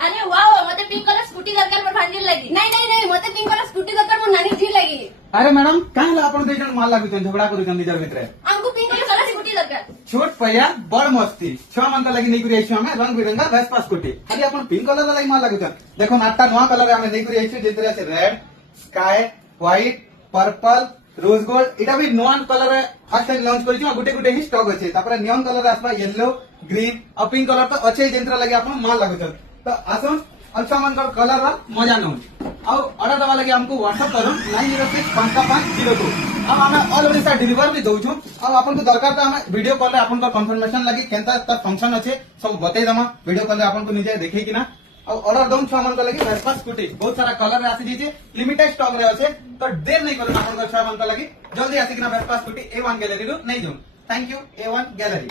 अरे वाओ मते pink colour scooty दरकार मोर भांडी लगी नहीं नहीं नहीं मते पिंक कलर स्कूटी दरकार मोर नानी जी लगी अरे मैडम कहीं आपण दुई जन माल लागुछन झगड़ा करूछन निजर भितरे हमको पिंक कलर स्कूटी दरकार छोट पैया बड़ मस्ती छुआ मन लगी नहीं करी हमें रंग बिरंगा वेस्पा स्कूटी खाली आपण पिंक कलर लगी माल लागुछन देखो आठटा नुआ कलर हमें नहीं करी जेतरे আছে red sky white purple rose gold इटा भी नुआ कलर फास्ट टाइम लॉन्च करिछ गुटे गुटे ही स्टॉक अछि तापर नियन कलर आसबा येलो ग्रीन और पिंक कलर तो अच्छे जेंतरा लगे आपण माल लागुछन तो आसन अच्छा मन कलर मजा न और ऑर्डर दवा लगे हमको व्हाट्सएप करो 90655502 अब हमें ऑल ओडिशा डिलीवर भी दउछु अब आपन को दरकार तो हमें वीडियो कॉल रे आपन को कंफर्मेशन लगी केनता त फंक्शन अछि सब बतै दमा वीडियो कॉल रे आपन को निजे देखै कि ना और ऑर्डर दउन छुआ मन लगी वेस्पा स्कूटी बहुत सारा कलर रे आसी दीजिए लिमिटेड स्टॉक रे अछि तो देर नहीं करो आपन को छुआ मन लगी जल्दी आसी कि ना वेस्पा स्कूटी A1 गैलरी रो नहीं जाऊ थैंक यू A1 गैलरी।